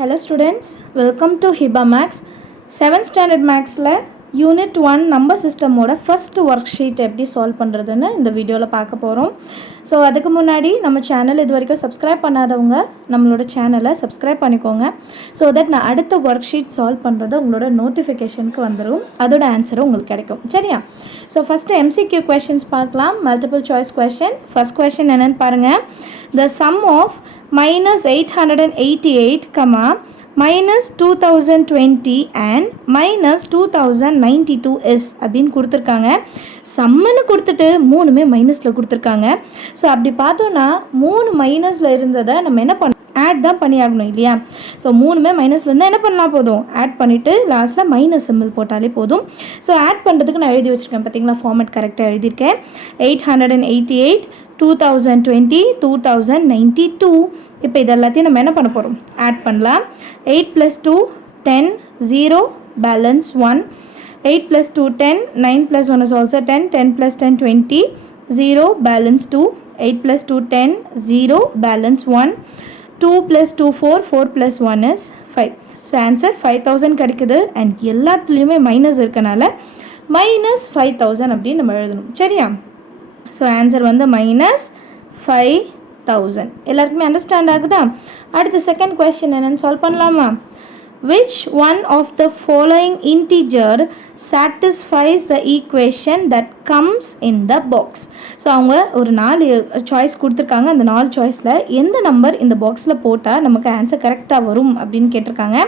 Hello students, welcome to Hiba Max. 7th standard Maxல Unit 1 number system ஓட first worksheet எப்படி solve பண்ணுறதுன்னு இந்த வீடியோவில் பார்க்க போகிறோம். ஸோ அதுக்கு முன்னாடி நம்ம சேனல் இது வரைக்கும் சப்ஸ்கிரைப் பண்ணாதவங்க நம்மளோட சேனலை சப்ஸ்கிரைப் பண்ணிக்கோங்க. ஸோ தட் நான் அடுத்த ஒர்க் ஷீட் சால்வ் பண்ணுறது உங்களோட நோட்டிஃபிகேஷனுக்கு வந்துடும், அதோட ஆன்சரும் உங்களுக்கு கிடைக்கும். சரியா? ஸோ ஃபஸ்ட்டு MCQ questions பார்க்கலாம். Multiple choice question. First question என்னென்னு பாருங்கள். The sum of minus 888, minus 2020 and minus 2092 is அப்படின்னு கொடுத்துருக்காங்க. சம்முன்னு கொடுத்துட்டு மூணுமே மைனஸில் கொடுத்துருக்காங்க. ஸோ அப்படி பார்த்தோன்னா மூணு மைனஸில் இருந்ததை நம்ம என்ன பண்ண ஆட் தான் பண்ணி ஆகணும் இல்லையா? ஸோ மூணுமே மைனஸில் இருந்தால் என்ன பண்ணலாம், போதும் ஆட் பண்ணிவிட்டு லாஸ்ட்டில் மைனஸ் சிம்பிள் போட்டாலே போதும். ஸோ ஆட் பண்ணுறதுக்கு நான் எழுதி வச்சுருக்கேன் பார்த்தீங்களா, ஃபார்மேட் கரெக்டாக எழுதியிருக்கேன். 888 2020 2092. இப்போ இது எல்லாத்தையும் நம்ம என்ன பண்ண போகிறோம், ஆட் பண்ணலாம். 8 + 2 10 0 balance 1. 8 + 2 10 9 + 1 is also 10 10 + 10 20 0 balance 2. 8 + 2 10 0 balance 1. 2 + 2 4 4 + 1 is 5. So answer 5000 கிடைக்குது. அண்ட் எல்லாத்துலேயுமே மைனஸ் இருக்கனால -5000 அப்படின்னு நம்ம எழுதணும். சரியா? ஸோ ஆன்சர் வந்து -5000. எல்லாருக்குமே அண்டர்ஸ்டாண்ட் ஆகுதா? அடுத்த செகண்ட் கொஸ்டின் என்னென்னு சால்வ் பண்ணலாமா? Which one of the following integer satisfies the equation that comes in the box? So அவங்க ஒரு 4 சாய்ஸ் கொடுத்துருக்காங்க. அந்த 4 சாய்ஸில் எந்த நம்பர் இந்த பாக்ஸில் போட்டால் நமக்கு ஆன்சர் கரெக்டாக வரும் அப்படின்னு கேட்டிருக்காங்க.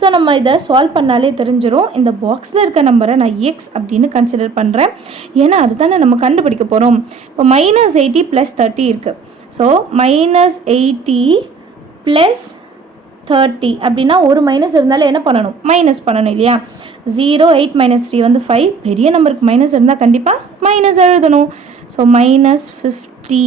ஸோ நம்ம இதை சால்வ் பண்ணாலே தெரிஞ்சிடும். இந்த பாக்ஸில் இருக்க நம்பரை நான் எக்ஸ் அப்படின்னு கன்சிடர் பண்ணுறேன், ஏன்னா அதுதானே நம்ம கண்டுபிடிக்க போகிறோம். இப்போ -80 + 30 இருக்குது. ஸோ -80 + 30 அப்படின்னா ஒரு மைனஸ் இருந்தாலும் என்ன பண்ணணும், மைனஸ் பண்ணணும் இல்லையா? 0 8 - 3 வந்து 5. பெரிய நம்பருக்கு மைனஸ் இருந்தால் கண்டிப்பாக மைனஸ் எழுதணும். ஸோ -50.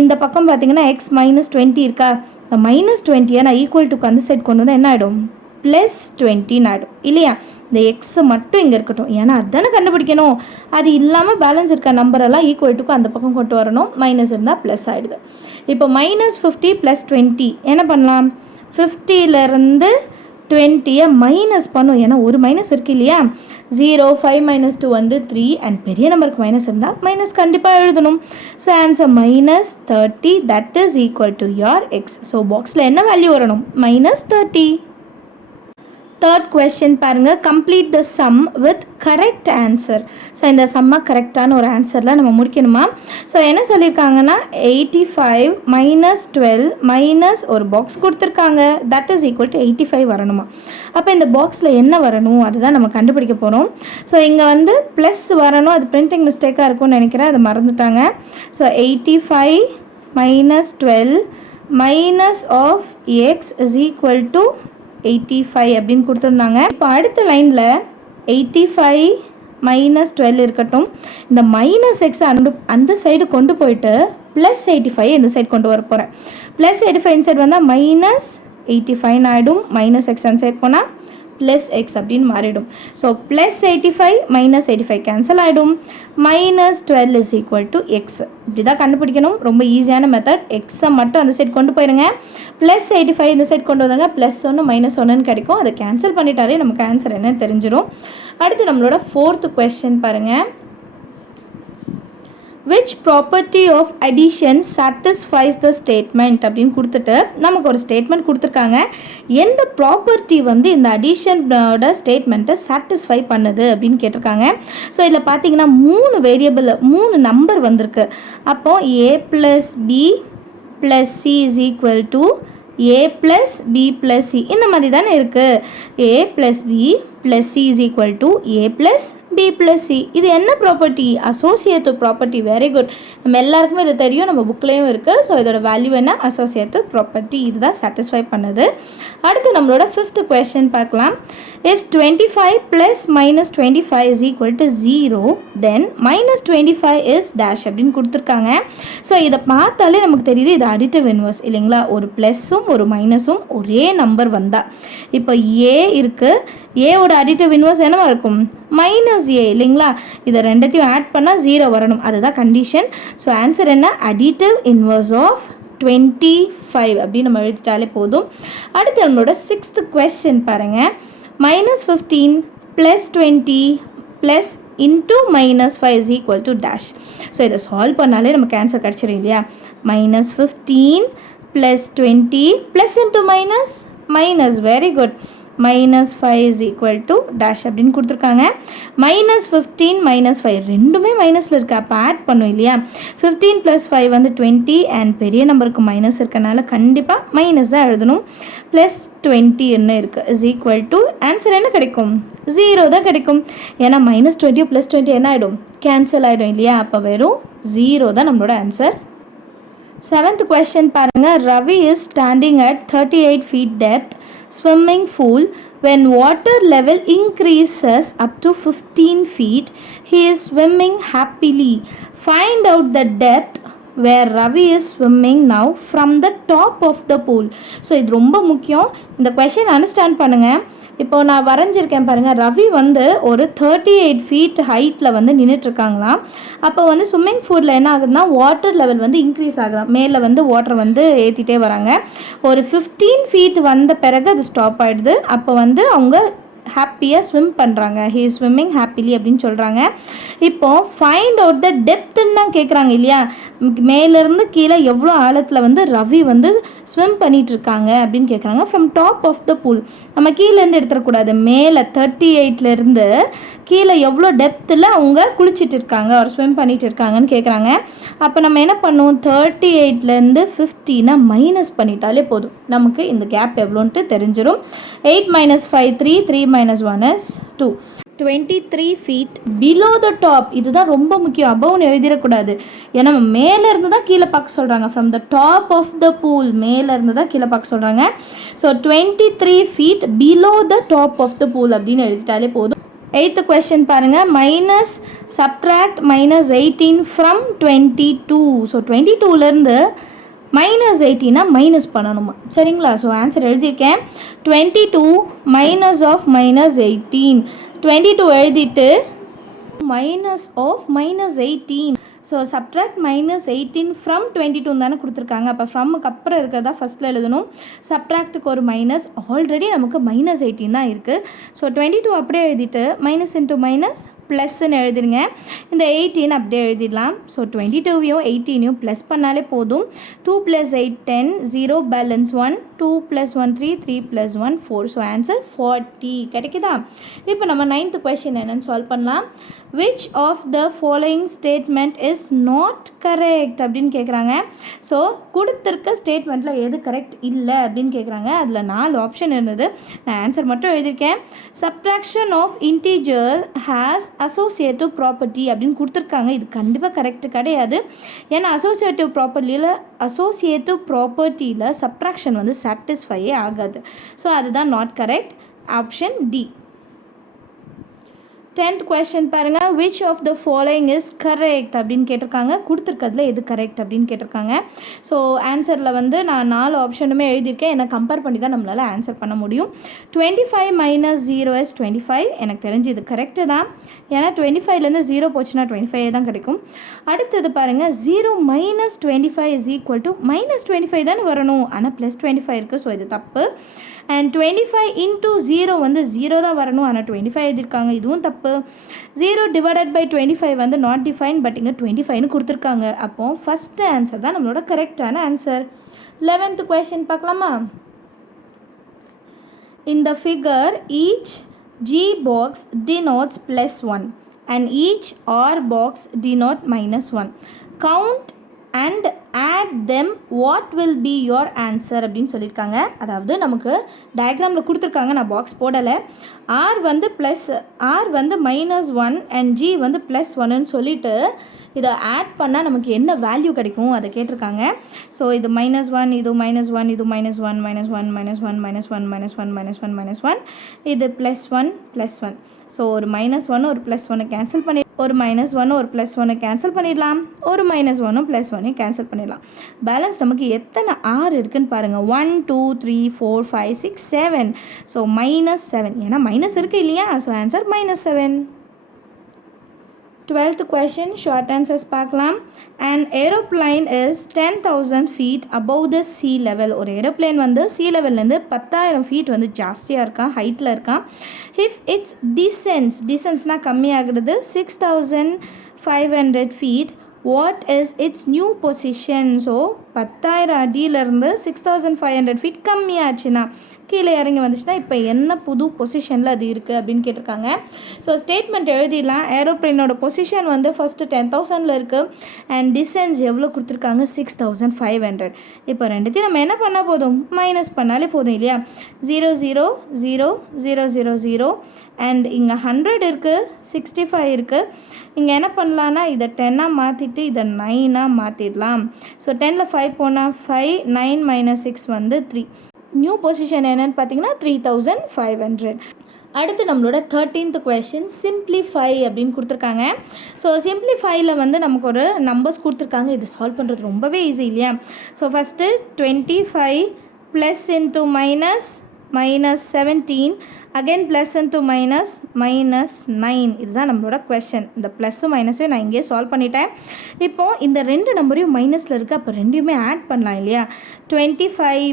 இந்த பக்கம் பார்த்தீங்கன்னா x -20 இருக்கா, இந்த -20 நான் ஈக்குவல் டுக்கு அந்த சைட் கொண்டு வந்தால் என்ன ஆகிடும், +20 ஆகிடும் இல்லையா? இந்த எக்ஸ் மட்டும் இங்கே இருக்கட்டும், ஏன்னா அதுதானே கண்டுபிடிக்கணும். அது இல்லாமல் பேலன்ஸ் இருக்க நம்பரெல்லாம் ஈக்குவல் டுக்கு அந்த பக்கம் கொண்டு வரணும். மைனஸ் இருந்தால் ப்ளஸ் ஆகிடுது. இப்போ -50 + 20 என்ன பண்ணலாம், 50லேருந்து 20 மைனஸ் பண்ணும், ஏன்னா ஒரு மைனஸ் இருக்குது இல்லையா? 0 5 - 2 வந்து 3. அண்ட் பெரிய நம்பருக்கு மைனஸ் இருந்தால் மைனஸ் கண்டிப்பாக எழுதணும். So answer -30, that is equal to your X. So பாக்ஸில் என்ன வேல்யூ வரணும், -30. தேர்ட் கொஸ்டின் பாருங்கள். Complete the some with correct answer. So இந்த சம்மை கரெக்டான ஒரு ஆன்சரில் நம்ம முடிக்கணுமா? ஸோ என்ன சொல்லியிருக்காங்கன்னா 85 - 12 மைனஸ் ஒரு பாக்ஸ் கொடுத்துருக்காங்க, தட் இஸ் ஈக்குவல் டு 85 வரணுமா? அப்போ இந்த பாக்ஸில் என்ன வரணும் அதுதான் நம்ம கண்டுபிடிக்க போகிறோம். ஸோ இங்கே வந்து ப்ளஸ் வரணும், அது பிரிண்டிங் மிஸ்டேக்காக இருக்கும்னு நினைக்கிறேன், அது மறந்துட்டாங்க. So 85 - 12 minus of x is equal to 85 அப்படின்னு கொடுத்துருந்தாங்க. இப்போ அடுத்த லைனில் 85 - 12 இருக்கட்டும். இந்த -x அந்த சைடு கொண்டு போயிட்டு +85 இந்த சைடு கொண்டு வர போகிறேன். +85 இந்த சைடு வந்தால் -85 ஆகிடும். -x அந்த சைடு போனால் +x அப்படின்னு மாறிடும். ஸோ +85 -85 கேன்சல் ஆகிடும். -12 இஸ் ஈக்குவல் டு எக்ஸ். இப்படி தான் கண்டுபிடிக்கணும். ரொம்ப ஈஸியான மெத்தட். எக்ஸை மட்டும் அந்த சைடு கொண்டு போயிருங்க, +85 இந்த சைடு கொண்டு வந்தாங்க, +1 -1ன்னு கிடைக்கும். அதை கேன்சல் பண்ணிட்டாலே நமக்கு ஆன்சர் என்னன்னு தெரிஞ்சிடும். அடுத்து நம்மளோட 4th கொஸ்டின் பாருங்கள். Which property of addition satisfies the statement அப்படின்னு கொடுத்துட்டு நமக்கு ஒரு ஸ்டேட்மெண்ட் கொடுத்துருக்காங்க. எந்த ப்ராப்பர்ட்டி வந்து இந்த அடிஷனோட ஸ்டேட்மெண்ட்டை சாட்டிஸ்ஃபை பண்ணுது அப்படின்னு கேட்டிருக்காங்க. ஸோ இதில் பார்த்தீங்கன்னா 3 வேரியபிள் 3 நம்பர் வந்திருக்கு. அப்போது a + b + c is equal to a + b + c இந்த மாதிரி தானே இருக்குது. a + b + c is equal to a + b + c. இது என்ன property, associative property. Very good. நம்ம எல்லாருக்குமே இது தெரியும், நம்ம புக்லேயும் இருக்குது. ஸோ இதோட வேல்யூ என்ன, அசோசியேட்டிவ் ப்ராப்பர்ட்டி. இதுதான் சாட்டிஸ்ஃபை பண்ணுது. அடுத்து நம்மளோட 5th கொஸ்டின் பார்க்கலாம். If 25 + -25 is equal to 0 then -25 is dash அப்படின்னு கொடுத்துருக்காங்க. ஸோ இதை பார்த்தாலே நமக்கு தெரியுது இது அடிட்டிவ் இன்வர்ஸ் இல்லைங்களா? ஒரு ப்ளஸ்ஸும் ஒரு மைனஸும் ஒரே நம்பர் வந்தால், இப்போ ஏ இருக்குது, ஏவோட அடிட்டிவ் இன்வர்ஸ் என்னவா இருக்கும், -a இல்லைங்களா? இதை ரெண்டத்தையும் ஆட் பண்ணால் 0 வரணும், அதுதான் கண்டிஷன். ஸோ ஆன்சர் என்ன, அடிட்டிவ் இன்வர்ஸ் ஆஃப் 25 அப்படின்னு நம்ம எழுதிட்டாலே போதும். அடுத்து நம்மளோட 6th question பாருங்கள். -15 + 20 plus into -5 is equal to dash. So இதை சால்வ் பண்ணாலே நமக்கு ஆன்சர் கிடச்சிடும் இல்லையா. -15 + 20 plus into minus very good -5 is equal to dash அப்படின்னு கொடுத்துருக்காங்க. -15 -5 ரெண்டுமே மைனஸில் இருக்குது. அப்போ ஆட் பண்ணும் இல்லையா. 15 + 5 வந்து 20 அண்ட் பெரிய நம்பருக்கு மைனஸ் இருக்கனால கண்டிப்பாக மைனஸ் தான் எழுதணும். +20 என்ன இருக்குது இஸ் ஈக்குவல் டு ஆன்சர் என்ன கிடைக்கும் 0 தான் கிடைக்கும். ஏன்னா -20 + 20 என்ன ஆகிடும் கேன்சல் ஆகிடும் இல்லையா. அப்போ வெறும் 0 தான் நம்மளோட ஆன்சர். 7th question பாருங்கள். Ravi is standing at 38 feet depth swimming pool. When water level increases up to 15 feet, he is swimming happily. Find out the depth where Ravi is swimming now from the top of the pool. So இது ரொம்ப முக்கியம். இந்த question understand பண்ணுங்கள். இப்போது நான் வரைஞ்சிருக்கேன் பாருங்கள். ரவி வந்து ஒரு 38 feet ஹைட்டில் வந்து நின்றுட்டுருக்காங்களாம். அப்போ வந்து ஸ்விம்மிங் பூலில் என்ன ஆகுதுன்னா வாட்டர் லெவல் வந்து இன்க்ரீஸ் ஆகுதான். மேலே வந்து வாட்டர் வந்து ஏற்றிட்டே வராங்க. ஒரு 15 feet வந்த பிறகு அது ஸ்டாப் ஆகிடுது. அப்போ வந்து அவங்க ஹாப்பியாக ஸ்விம் பண்ணுறாங்க. ஹீ இஸ் ஸ்விம்மிங் ஹாப்பிலி அப்படின்னு சொல்கிறாங்க. இப்போது ஃபைண்ட் அவுட் த டெப்த்துன்னு தான் கேட்குறாங்க இல்லையா. மேலேருந்து கீழே எவ்வளோ ஆழத்தில் வந்து ரவி வந்து ஸ்விம் பண்ணிகிட்ருக்காங்க அப்படின்னு கேட்குறாங்க. From top of the pool, நம்ம கீழேருந்து எடுத்துடக்கூடாது. மேலே 38லேருந்து கீழே எவ்வளோ டெப்த்தில் அவங்க குளிச்சுட்டு இருக்காங்க ஒரு ஸ்விம் பண்ணிகிட்டு இருக்காங்கன்னு கேட்குறாங்க. அப்போ நம்ம என்ன பண்ணுவோம் 38லேருந்து 15 மைனஸ் பண்ணிட்டாலே போதும். நமக்கு இந்த கேப் எவ்வளோன்ட்டு தெரிஞ்சிடும். 8 - 5 3 3 - 1 is 2. 23 feet below the top. இதுதான் ரொம்ப முக்கியம். அபவ்னு எழுதிடக்கூடாது. ஏன்னா மேலே இருந்து தான் கீழே பார்க்க சொல்கிறாங்க. From the top of the pool, மேலே இருந்து தான் கீழே பார்க்க சொல்கிறாங்க. So 23 feet below the top of the pool அப்படின்னு எழுதிட்டாலே போதும். 8th question பாருங்கள். subtract -18 from 22. ஸோ 22லேருந்து -18 மைனஸ் பண்ணணுமா, சரிங்களா. ஸோ ஆன்சர் எழுதியிருக்கேன். 22 -18. 22 எழுதிட்டு -18. ஸோ சப்ட்ராக்ட் -18 ஃப்ரம் 22 தானே கொடுத்துருக்காங்க. அப்போ ஃப்ரம்முக்கு அப்புறம் இருக்கிறதா ஃபஸ்ட்டில் எழுதணும். சப்ட்ராக்டுக்கு ஒரு மைனஸ், ஆல்ரெடி நமக்கு -18 தான் இருக்குது. ஸோ 22 அப்படியே எழுதிட்டு மைனஸ் இன்ட்டு மைனஸ் ப்ளஸ்ன்னு எழுதிடுங்க. இந்த 18 அப்படியே எழுதிடலாம். ஸோ 22வையும் 18ஐயும் ப்ளஸ் பண்ணாலே போதும். 2 + 8 10, 0 பேலன்ஸ் 1, 2 + 1 3, 3 + 1 4. ஸோ ஆன்சர் 40 கிடைக்குதா. இப்போ நம்ம 9th question என்னென்னு சால்வ் பண்ணலாம். Which of the following statement is not correct அப்படின்னு கேட்குறாங்க. ஸோ கொடுத்துருக்க ஸ்டேட்மெண்ட்டில் எது கரெக்ட் இல்லை அப்படின்னு கேட்குறாங்க. அதில் 4 ஆப்ஷன் இருந்தது. நான் ஆன்சர் மட்டும் எழுதியிருக்கேன். Subtraction of integer has associative property அப்படின்னு கொடுத்துருக்காங்க. இது கண்டிப்பாக கரெக்ட் கிடையாது. ஏன்னா அசோசியேட்டிவ் ப்ராப்பர்ட்டியில் சப்ட்ராக்ஷன் வந்து சாட்டிஸ்ஃபையே ஆகாது. ஸோ அதுதான் not correct. Option D. 10th question பாருங்கள். Which of the following is correct அப்படின்னு கேட்டிருக்காங்க. கொடுத்துருக்கிறதுல எது கரெக்ட் அப்படின்னு கேட்டிருக்காங்க. ஸோ ஆன்சரில் வந்து நான் 4 ஆப்ஷனுமே எழுதியிருக்கேன். என்னை கம்பேர் பண்ணி தான் நம்மளால் ஆன்சர் பண்ண முடியும். 25 - 0 is 25. எனக்கு தெரிஞ்சு இது கரெக்டு தான். ஏன்னா 25லேருந்து 0 போச்சுன்னா 25 தான் கிடைக்கும். அடுத்தது பாருங்கள். 0 - 25 is equal to -25 தானே வரணும். ஆனால் +25 இருக்குது. ஸோ இது தப்பு. அண்ட் 25 × 0 வந்து 0 தான் வரணும். ஆனால் 25 எழுதியிருக்காங்க. இதுவும் தப்பு. 0 / 25 வந்து நாட் டிஃபைன். பட் இங்கே 25ன்னு கொடுத்துருக்காங்க. அப்போது ஃபஸ்ட்டு ஆன்சர் தான் நம்மளோட கரெக்டான ஆன்சர். 11th question பார்க்கலாமா. In the figure, each G box denotes +1 and each R box denotes -1. Count and add them, what will be your answer அப்படின்னு சொல்லியிருக்காங்க. அதாவது நமக்கு டயக்ராமில் கொடுத்துருக்காங்க. நான் பாக்ஸ் போடலை. R வந்து -1 அண்ட் G வந்து +1ன்னு சொல்லிவிட்டு இதை ஆட் பண்ணால் நமக்கு என்ன வேல்யூ கிடைக்கும் அதை கேட்டிருக்காங்க. ஸோ இது -1, இது -1, இது -1, -1, -1, -1, -1, -1, -1, இது +1. ஸோ ஒரு -1 ஒரு +1 கேன்சல் பண்ணி, ஒரு -1 ஒரு +1 கேன்சல் பண்ணிடலாம். ஒரு -1 +1 கேன்சல் பண்ணிடலாம். பேலன்ஸ் நமக்கு எத்தனை R இருக்குதுன்னு பாருங்கள். 1 2 3 4 5 6 7. ஸோ -7. ஏன்னா மைனஸ் இருக்குது இல்லையா. So answer -7. 12th question short answers பார்க்கலாம். An aeroplane is 10,000 feet above the sea level. ஒரு ஏரோப்ளேன் வந்து sea levelலேருந்து 10,000 feet வந்து ஜாஸ்தியாக இருக்கான், ஹைட்டில் இருக்கான். If its descends கம்மியாகிறது 6,500 feet, what is its new position? So 10,000 அடியிலேருந்து 6,500 feet கம்மியாச்சுன்னா கீழே இறங்கி வந்துச்சுன்னா இப்போ என்ன புது பொசிஷனில் அது இருக்குது அப்படின்னு கேட்டிருக்காங்க. ஸோ ஸ்டேட்மெண்ட் எழுதிடலாம். ஏரோப்ளேனோட பொசிஷன் வந்து ஃபஸ்ட்டு 10,000 இருக்குது அண்ட் டிஸ்டன்ஸ் எவ்வளோ கொடுத்துருக்காங்க 6,500. இப்போ ரெண்டுத்தையும் நம்ம என்ன பண்ணால் போதும், மைனஸ் பண்ணாலே போதும் இல்லையா. 0 0 0 0 0 0 அண்ட் இங்கே 100 இருக்குது, 65 இருக்குது. இங்கே என்ன பண்ணலான்னா இதை 10ஆக மாற்றிட்டு இதை 9ஆக மாற்றிடலாம். ஸோ 10ல் 5 போனால் 5, 9 - 6 வந்து 3. நியூ பொசிஷன் என்னன்னு பார்த்தீங்கன்னா 3,500. அடுத்து நம்மளோட 13th question சிம்ப்ளிஃபை அப்படின்னு கொடுத்துருக்காங்க. ஸோ சிம்ப்ளிஃபைல வந்து நமக்கு ஒரு நம்பர்ஸ் கொடுத்துருக்காங்க. இது சால்வ் பண்ணுறது ரொம்பவே ஈஸி இல்லையா. So first 25 plus into minus -17 again plus into -9. இதுதான் நம்மளோட கொஷன். இந்த ப்ளஸ்ஸும் மைனஸையும் நான் இங்கேயே சால்வ் பண்ணிட்டேன். இப்போது இந்த ரெண்டு நம்பரையும் மைனஸில் இருக்குது, அப்போ ரெண்டையுமே ஆட் பண்ணலாம் இல்லையா. 25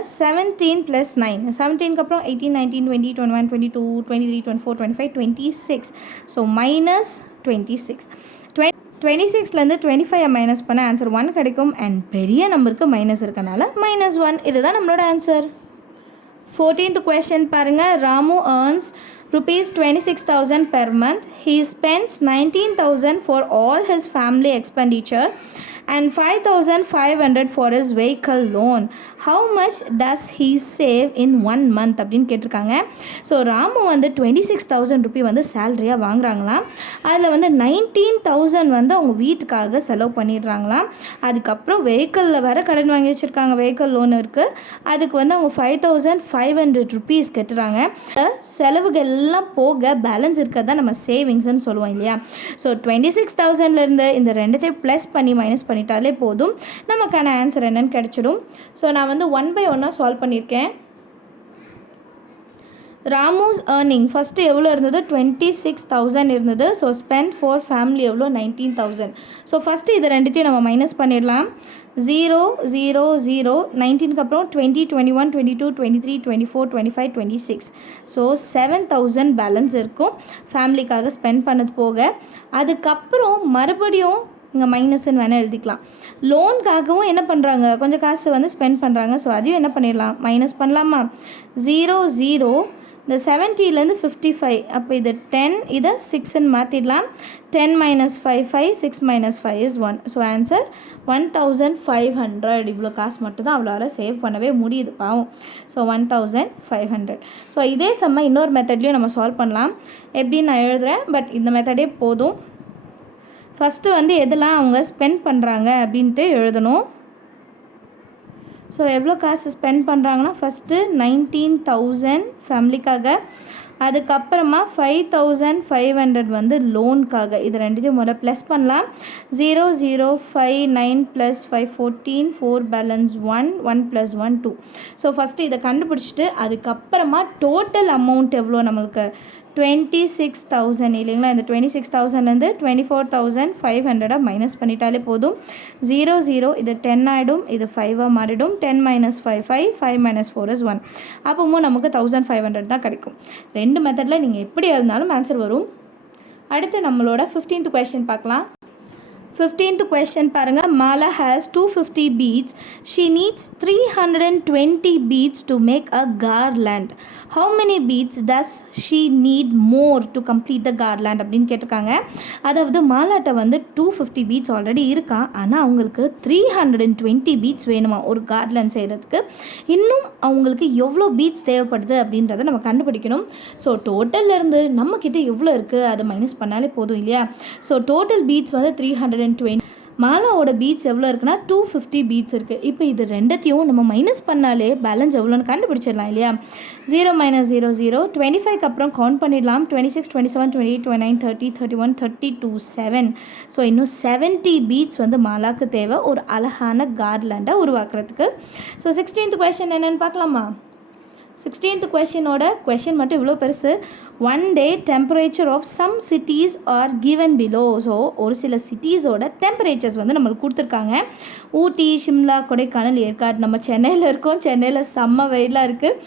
- 17 + 9. 17க்கு அப்புறம் 18 19 20 21 22 23 24 25 26. ஸோ -26. 26லேருந்து 25 மைனஸ் பண்ண ஆன்சர் 1 கிடைக்கும். அண்ட் பெரிய நம்பருக்கு மைனஸ் இருக்கனால -1. இதுதான் நம்மளோட ஆன்சர். 14th question பாருங்க. Ramu earns ₹26,000 per month. He spends 19,000 for all his family expenditure and 5,500 for his vehicle loan. How much does he save in 1 month அப்படின்னு கேட்டிருக்காங்க. ஸோ ராமு வந்து 26,000 ரூபி வந்து சேலரியாக வாங்குறாங்களாம். அதில் வந்து 19,000 வந்து அவங்க வீட்டுக்காக செலவு பண்ணிடுறாங்களாம். அதுக்கப்புறம் வெஹிக்கிளில் வேறு கடன் வாங்கி வச்சுருக்காங்க, வெஹிக்கிள் லோன் இருக்குது. அதுக்கு வந்து அவங்க 5,500 ருபீஸ் கட்டுறாங்க. செலவுகள் எல்லாம் போக பேலன்ஸ் இருக்கிறது தான் நம்ம சேவிங்ஸ்ன்னு சொல்லுவோம் இல்லையா. ஸோ 26,000லேருந்து இந்த ரெண்டுத்தையும் ப்ளஸ் பண்ணி மைனஸ் பண்ணிட்டாலே போதும், நமக்கான ஆன்சர் என்னன்னு கிடச்சிடும். ஸோ நான் வந்து 1 by 1 சால்வ் பண்ணியிருக்கேன். ராமூஸ் ஏர்னிங் ஃபஸ்ட்டு எவ்வளோ இருந்தது, 26,000 இருந்தது. ஸோ ஸ்பெண்ட் ஃபார் ஃபேமிலி எவ்வளோ, 19,000. ஸோ ஃபஸ்ட்டு இது ரெண்டுத்தையும் நம்ம மைனஸ் பண்ணிடலாம். 0 0 0 19க்கு அப்புறம் 20 21 22 23 24 25 26. ஸோ 7,000 பேலன்ஸ் இருக்கும் ஃபேமிலிக்காக ஸ்பெண்ட் பண்ணது போக. அதுக்கப்புறம் மறுபடியும் இங்கே மைனஸ்ன்னு வேணால் எழுதிக்கலாம். லோனுக்காகவும் என்ன பண்ணுறாங்க, கொஞ்சம் காசு வந்து ஸ்பெண்ட் பண்ணுறாங்க. ஸோ அதையும் என்ன பண்ணிடலாம், மைனஸ் பண்ணலாமா. 0 0 இந்த 70லேருந்து 55. அப்போ இது 10, இதை 6ன்னு மாற்றிடலாம். 10 - 5 5, 6 - 5 is 1. So answer 1,500. இவ்வளோ காசு மட்டும்தான் அவ்வளோ சேவ் பண்ணவே முடியுது பாவம். ஸோ 1,500. ஸோ இதே சம்ம இன்னொரு மெத்தட்லேயும் நம்ம சால்வ் பண்ணலாம். எப்படின்னு நான் எழுதுகிறேன், பட் இந்த மெத்தடே போதும். ஃபஸ்ட்டு வந்து எதெல்லாம் அவங்க ஸ்பெண்ட் பண்ணுறாங்க அப்படின்ட்டு எழுதணும். ஸோ எவ்வளோ காசு ஸ்பெண்ட் பண்ணுறாங்கன்னா ஃபஸ்ட்டு 19,000 ஃபேமிலிக்காக, அதுக்கப்புறமா 5,500 வந்து லோனுக்காக. இது ரெண்டுத்தையும் முதல்ல ப்ளஸ் பண்ணலாம். 0 0 5 9 + 5 14 4 பேலன்ஸ் 1 1 + 1 2. ஸோ ஃபஸ்ட்டு இதை கண்டுபிடிச்சிட்டு அதுக்கப்புறமா டோட்டல் அமௌண்ட் எவ்வளோ நம்மளுக்கு 26,000 இல்லைங்களா. இந்த 26,000லேருந்து 24,500 மைனஸ் பண்ணிட்டாலே போதும். 0 0 இது 10 ஆகிடும், இது 5ஆக மாறிடும். 10 - 5 5, 5 - 4 is 1. அப்போவும் நமக்கு 1,500 தான் கிடைக்கும். ரெண்டு மெத்தடில் நீங்கள் எப்படி இருந்தாலும் ஆன்சர் வரும். அடுத்து நம்மளோட 15th question பார்க்கலாம். 15th question பாருங்கள். Mala has 250 beads. She needs 320 beads to make a garland. How many beads does she need more to complete the garland அப்படின்னு கேட்டிருக்காங்க. அதாவது மாலாட்ட வந்து 250 beads ஆல்ரெடி இருக்கா, ஆனால் அவங்களுக்கு 320 beads வேணுமா ஒரு garland செய்கிறதுக்கு. இன்னும் அவங்களுக்கு எவ்வளோ beads தேவைப்படுது அப்படின்றத நம்ம கண்டுபிடிக்கணும். ஸோ டோட்டல்லேருந்து நம்மக்கிட்ட எவ்வளோ இருக்குது அதை மைனஸ் பண்ணாலே போதும் இல்லையா. ஸோ டோட்டல் beads வந்து 320. மாலாவோட பீட்ஸ் எவ்வளோ இருக்குன்னா 250 பீட்ஸ் இருக்குது. இப்போ இது ரெண்டத்தையும் நம்ம மைனஸ் பண்ணாலே பேலன்ஸ் எவ்வளோன்னு கண்டுபிடிச்சிடலாம் இல்லையா. 0 - 0 0 25க்கு அப்புறம் கவுண்ட் பண்ணிடலாம். 26 27 28 29 30 31 32 7. ஸோ இன்னும் 70 பீட்ஸ் வந்து மாலாவுக்கு தேவை ஒரு அழகான கார்லாண்டை உருவாக்குறதுக்கு. ஸோ 16th question என்னென்னு பார்க்கலாமா. 16th கொஷினோட கொஷின் மட்டும் இவ்வளோ பெருசு. One day temperature of some cities are given below. So ஒரு சில சிட்டிஸோட டெம்பரேச்சர்ஸ் வந்து நம்மளுக்கு கொடுத்துருக்காங்க. ஊட்டி, ஷிம்லா, கொடைக்கானல், ஏற்காடு. நம்ம சென்னையில் இருக்கோம், சென்னையில் செம்ம வெயிலாக இருக்குது.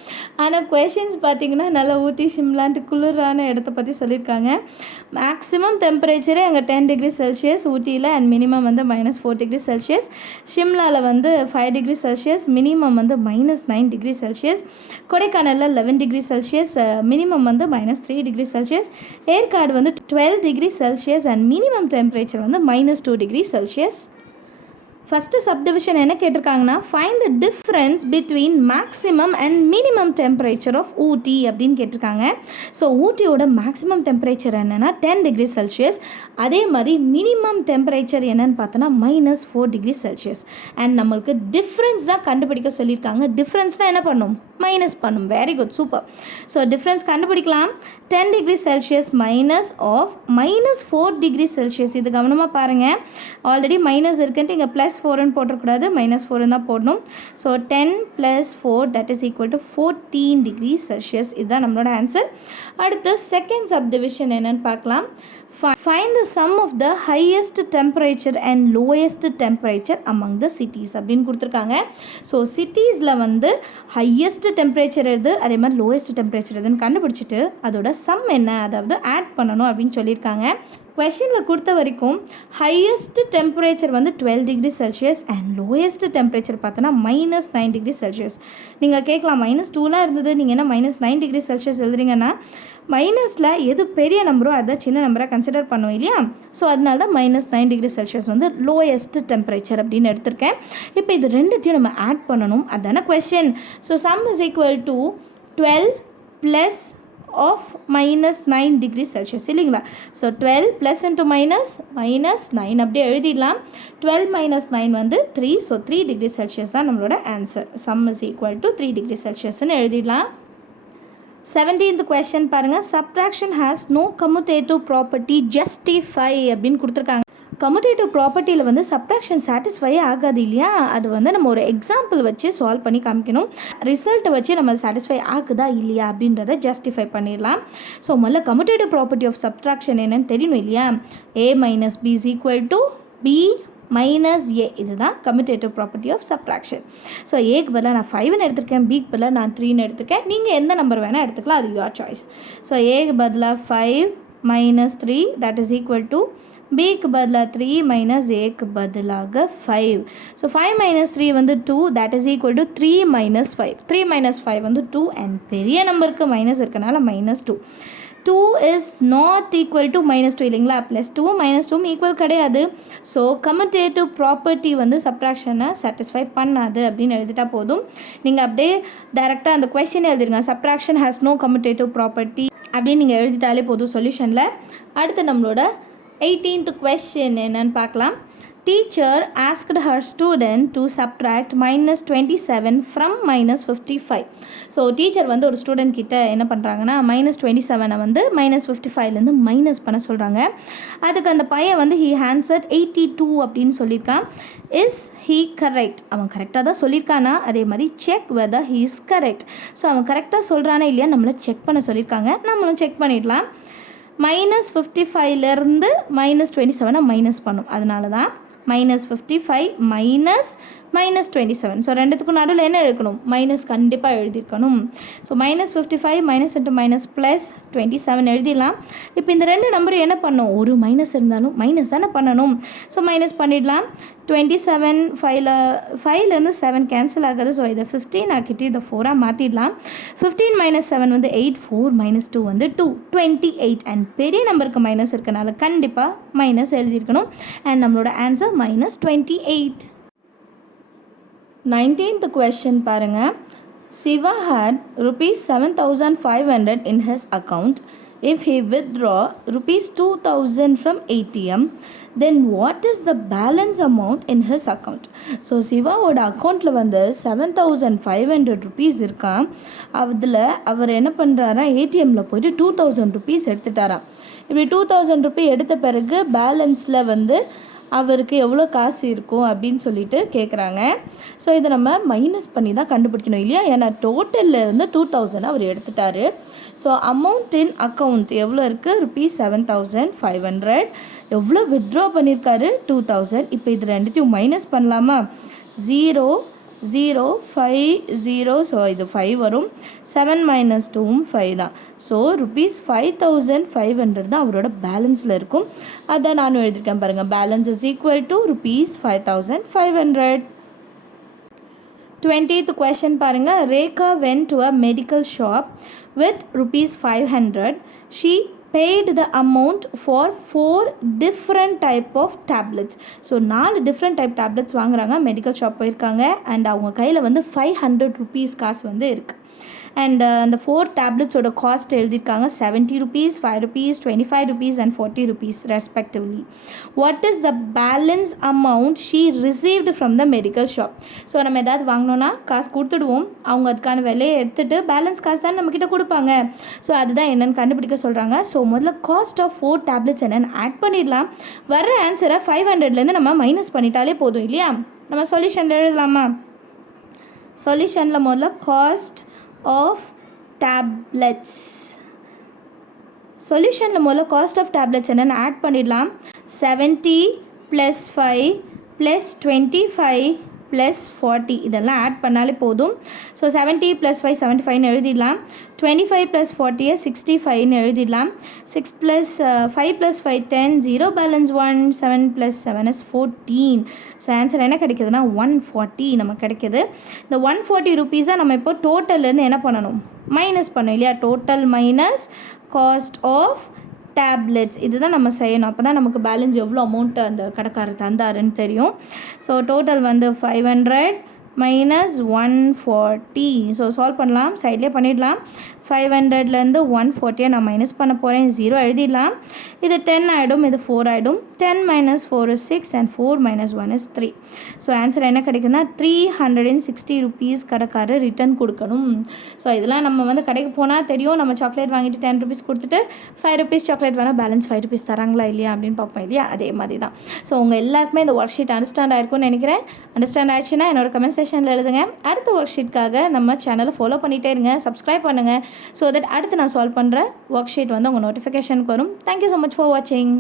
ஆனால் கொஷின்ஸ் பார்த்திங்கன்னா நல்லா ஊட்டி, ஷிம்லான்ட்டு குளிரான இடத்த பற்றி சொல்லியிருக்காங்க. மேக்ஸிமம் டெம்பரேச்சரே அங்கே 10 டிகிரி செல்சியஸ் ஊட்டியில், அண்ட் மினிமம் வந்து -4 டிகிரி செல்சியஸ். ஷிம்லாவில் வந்து 5 டிகிரி செல்சியஸ், மினிமம் வந்து -9 டிகிரி செல்சியஸ். கொடைக்கானலில் 11 டிகிரி செல்சியஸ், மினிமம் வந்து -3 டிகிரி செல்சியஸ். ஏற்காடு வந்து 12 degree Celsius and minimum temperature வந்து -2 டிகிரி செல்சியஸ். ஃபஸ்ட்டு சப்டிவிஷன் என்ன கேட்டிருக்காங்கன்னா, find the difference between maximum and minimum temperature of Ooty அப்படின்னு கேட்டிருக்காங்க. ஸோ ஊட்டியோட மேக்ஸிமம் டெம்பரேச்சர் என்னென்னா 10 டிகிரி செல்சியஸ். அதே மாதிரி மினிமம் டெம்பரேச்சர் என்னென்னு பார்த்தோன்னா -4 டிகிரி செல்சியஸ். அண்ட் நம்மளுக்கு டிஃப்ரென்ஸ் தான் கண்டுபிடிக்க சொல்லியிருக்காங்க. டிஃப்ரென்ஸ்னால் என்ன பண்ணும்? மைனஸ் பண்ணும். Very good, super. So difference கண்டுபிடிக்கலாம். 10 degree Celsius minus of -4 degree Celsius. இது கவனமாக பாருங்கள். ஆல்ரெடி மைனஸ் இருக்குன்ட்டு இங்கே +4ன்னு போட்டக்கூடாது, -4 தான் போடணும். So 10 + 4 that is equal to 14 degree Celsius. இதுதான் நம்மளோட ஆன்சர். அடுத்து செகண்ட் சப்டிவிஷன் என்னன்னு பார்க்கலாம். Find the sum of the highest temperature and lowest temperature among the cities அப்படின்னு கொடுத்துருக்காங்க. ஸோ சிட்டிஸில் வந்து ஹையஸ்ட் டெம்பரேச்சர் எது, அதே மாதிரி லோயஸ்ட் டெம்பரேச்சர் எதுன்னு கண்டுபிடிச்சிட்டு அதோட சம் என்ன, அதாவது ஆட் பண்ணணும் அப்படின்னு சொல்லியிருக்காங்க. கொஷினில் கொடுத்த வரைக்கும் ஹையஸ்ட் டெம்பரேச்சர் வந்து 12 degree Celsius and lowest temperature பார்த்தோன்னா -9 டிகிரி செல்சியஸ். நீங்கள் கேட்கலாம் -2லாம் இருந்தது, நீங்கள் என்ன -9 டிகிரி செல்சியஸ் எழுதுறீங்கன்னா, மைனஸில் எது பெரிய நம்பரோ அதை சின்ன நம்பராக கன்சிடர் பண்ணுவோம் இல்லையா. ஸோ அதனால தான் -9 டிகிரி செல்சியஸ் வந்து லோயஸ்ட் டெம்பரேச்சர் அப்படின்னு எடுத்திருக்கேன். இப்போ இது ரெண்டுத்தையும் நம்ம ஆட் பண்ணணும், அதுதானே question. So sum is equal to 12 + of -9 degree Celsius இல்லைங்களா. ஸோ 12 + into -9 அப்படியே எழுதிடலாம். 12 - 9 வந்து 3. ஸோ 3 டிகிரி செல்சியஸ் தான் நம்மளோட answer. Sum is equal to 3 degree செல்சியஸ்ன்னு எழுதிடலாம். 17th question பாருங்கள். Subtraction has no commutative property, justify அப்படின்னு கொடுத்துருக்காங்க. கம்யூட்டேட்டிவ் ப்ராப்பர்ட்டியில் வந்து சப்ட்ராக்ஷன் சாட்டிஸ்ஃபை ஆகாது இல்லையா. அது வந்து நம்ம ஒரு எக்ஸாம்பிள் வச்சு சால்வ் பண்ணி காமிக்கணும். ரிசல்ட்டை வச்சு நம்ம சாட்டிஸ்ஃபை ஆகுதா இல்லையா அப்படின்றத ஜஸ்டிஃபை பண்ணிடலாம். ஸோ முதல்ல கம்யூட்டேட்டிவ் ப்ராப்பர்ட்டி ஆஃப் சப்ட்ராக்ஷன் என்னன்னு தெரியணும் இல்லையா. A - B = B - A. இதுதான் commutative property of subtraction. So ஏக்கு பதிலாக நான் 5ன்னு எடுத்திருக்கேன், பிக்கு பதிலாக நான் 3ன்னு எடுத்திருக்கேன். நீங்கள் எந்த நம்பர் வேணால் எடுத்துக்கலாம், அது யுவர் சாய்ஸ். ஸோ ஏக்கு பதிலாக 5 - 3 தட் இஸ் ஈக்குவல் டு பிக்கு பதிலாக 3 - ஏக்கு பதிலாக 5. ஸோ 5 - 3 வந்து 2 தட் இஸ் ஈக்குவல் டு 3 - 5. 3 - 5 வந்து 2 அண்ட் பெரிய நம்பருக்கு மைனஸ் இருக்கனால -2. 2 இஸ் நாட் ஈக்குவல் டு -2 இல்லைங்களா. +2 -2 ஈக்குவல் கிடையாது. ஸோ கம்யூட்டேட்டிவ் ப்ராப்பர்ட்டி வந்து சப்ட்ராக்ஷனை சாட்டிஸ்ஃபை பண்ணாது அப்படின்னு எழுதிட்டா போதும். நீங்கள் அப்படியே டைரெக்டாக அந்த கொஸ்டின் எழுதிருங்க. Subtraction has no commutative property அப்படின்னு நீங்கள் எழுதிட்டாலே போதும் சொல்யூஷனில். அடுத்து நம்மளோட 18th question என்னன்னு பார்க்கலாம். Teacher asked her student to subtract -27 from -55. So teacher வந்து ஒரு ஸ்டூடெண்ட் கிட்ட என்ன பண்ணுறாங்கன்னா -27 வந்து -55லேருந்து மைனஸ் பண்ண சொல்கிறாங்க. அதுக்கு அந்த பையன் வந்து he answered 82 அப்படின்னு சொல்லியிருக்கான். Is he correct? அவன் கரெக்டாக தான் சொல்லியிருக்கானா, அதே மாதிரி check whether he is correct. So அவன் கரெக்டாக சொல்கிறானா இல்லையா நம்மளை செக் பண்ண சொல்லியிருக்காங்க. நம்மளும் செக் பண்ணிடலாம். -55லேருந்து -27 மைனஸ் பண்ணும். அதனால தான் -55 -27. ஸோ ரெண்டுத்துக்கும் நடுவில் என்ன எழுதணும்? மைனஸ் கண்டிப்பாக எழுதியிருக்கணும். ஸோ -55 - +27 எழுதிடலாம். இப்போ இந்த ரெண்டு நம்பரும் என்ன பண்ணும்? ஒரு மைனஸ் இருந்தாலும் மைனஸ் தானே பண்ணணும். ஸோ மைனஸ் பண்ணிடலாம். 27 5லேருந்து 7 கேன்சல் ஆகுது. ஸோ இதை 15 ஆக்கிட்டு இதை 4ஆக மாற்றிடலாம். 15 - 7 வந்து 8, 4 - 2 வந்து 2, 28. அண்ட் பெரிய நம்பருக்கு மைனஸ் இருக்கனால கண்டிப்பாக மைனஸ் எழுதியிருக்கணும். அண்ட் நம்மளோட ஆன்சர் -28. 19th question பாருங்கள். Siva had ₹7,500 in his account. If he withdraw ₹2,000 from ATM, then what is the balance amount in his account? So சிவாவோட அக்கௌண்ட்டில் வந்து ₹7,500 இருக்கான். அதில் அவர் என்ன பண்ணுறாரா, ஏடிஎம்மில் போய்ட்டு ₹2,000 எடுத்துட்டாராம். இப்படி ₹2,000 எடுத்த பிறகு பேலன்ஸில் வந்து அவருக்கு எவ்வளோ காசு இருக்கும் அப்படின்னு சொல்லிட்டு கேட்குறாங்க. ஸோ இதை நம்ம மைனஸ் பண்ணி தான் கண்டுபிடிக்கணும் இல்லையா, ஏன்னா டோட்டலில் இருந்து 2000 அவர் எடுத்துட்டாரு. ஸோ அமௌண்ட் இன் அக்கௌண்ட் எவ்வளோ இருக்குது, ₹7,500. எவ்வளோ வித்ட்ரா பண்ணியிருக்காரு, 2000. இப்போ இது ரெண்டுத்தையும் மைனஸ் பண்ணலாமா, 0 0 5 0, ஸோ இது 5 வரும், 7 - 2 5 தான். ஸோ ₹5,500 தான் அவரோட பேலன்ஸில் இருக்கும். அதை நானும் எழுதியிருக்கேன் பாருங்கள், balance is equal to ₹5,500. 20th question பாருங்கள், Rekha went to a medical shop with ₹500. She paid the amount for 4 different type of tablets. So 4 different type tablets வாங்குறாங்க, மெடிக்கல் ஷாப் போயிருக்காங்க. அண்ட் அவங்க கையில் வந்து ₹500 காசு வந்து இருக்குது. அண்ட் அந்த 4 டேப்லெட்ஸோட காஸ்ட் எழுதியிருக்காங்க, ₹70, ₹5, ₹25 and ₹40 respectively. What is the balance amount she received from the medical shop. So நம்ம எதாவது வாங்கினோன்னா காசு கொடுத்துடுவோம், அவங்க அதுக்கான விலையை எடுத்துகிட்டு பேலன்ஸ் காசு தான் நம்மக்கிட்ட கொடுப்பாங்க. ஸோ அதுதான் என்னென்னு கண்டுபிடிக்க சொல்கிறாங்க. ஸோ முதல்ல காஸ்ட் ஆஃப் 4 டேப்லெட்ஸ் என்னென்னு ஆட் பண்ணிடலாம். வர்ற ஆன்சரை 500லேருந்து நம்ம மைனஸ் பண்ணிட்டாலே போதும் இல்லையா. நம்ம சொல்யூஷனில் எழுதலாமா, சொல்யூஷனில் முதல்ல காஸ்ட் ஆஃப் டேப்லெட்ஸ், சொல்யூஷனில் முதல்ல காஸ்ட் ஆஃப் டேப்லெட்ஸ் என்னென்னு ஆட் பண்ணிடலாம். 70 + 5 + 25 + 40 இதெல்லாம் ஆட் பண்ணாலே போதும். ஸோ 70 + 5 75ன்னு எழுதிடலாம். 25 + 40 65ன்னு எழுதிடலாம். 6 + 5 + 5 10, 0 பேலன்ஸ் 1, 7 + 7 is 14. ஸோ ஆன்சர் என்ன கிடைக்குதுன்னா 140 நமக்கு கிடைக்கிது. இந்த ₹140 நம்ம இப்போ டோட்டல்லேருந்து என்ன பண்ணணும், மைனஸ் பண்ணணும் இல்லையா. Total minus cost of tablets இதுதான் நம்ம செய்யணும். அப்போ தான் நமக்கு பேலன்ஸ் எவ்வளோ அமௌண்ட்டு அந்த கடைக்காரர் தந்தாருன்னு தெரியும். ஸோ டோட்டல் வந்து 500 minus 140. ஸோ சால்வ் பண்ணலாம், சைட்லேயே பண்ணிடலாம். 500லேருந்து 140 நான் மைனஸ் பண்ண போகிறேன், 0 எழுதிடலாம். இது 10 ஆகிடும், இது 4 ஆகிடும். 10 - 4 is 6 and 4 - 1 is 3. So answer என்ன கிடைக்குதுன்னா ₹360 கடைக்காரர் ரிட்டர்ன் கொடுக்கணும். ஸோ இதெல்லாம் நம்ம வந்து கடைக்கு போனால் தெரியும், நம்ம சாக்லேட் வாங்கிட்டு ₹10 கொடுத்துட்டு ₹5 சாக்லேட் வேணால் பேலன்ஸ் ₹5 தராங்களா இல்லையா அப்படின்னு பார்ப்போம் இல்லையா. அதே மாதிரி தான். ஸோ உங்கள் எல்லாருக்குமே இந்த ஒர்க் ஷீட் அண்டர்ஸ்டாண்ட் ஆகிருக்கும்னு நினைக்கிறேன். அண்டர்ஸ்டாண்ட் ஆகிடுச்சுன்னா என்னோட கமெண்ட் செக்ஷனில் எழுதுங்க. அடுத்த ஒர்க் ஷீட்காக நம்ம சேனலை ஃபாலோ பண்ணிகிட்டே இருங்க, சப்ஸ்கிரைப் பண்ணுங்கள். ஸோ தட் அடுத்து நான் சால்வ் பண்ணுற ஒர்க் ஷீட் வந்து உங்கள் நோட்டிஃபிகேஷனுக்கு வரும். தேங்க்யூ ஸோ மச் ஃபார் வாட்சிங்.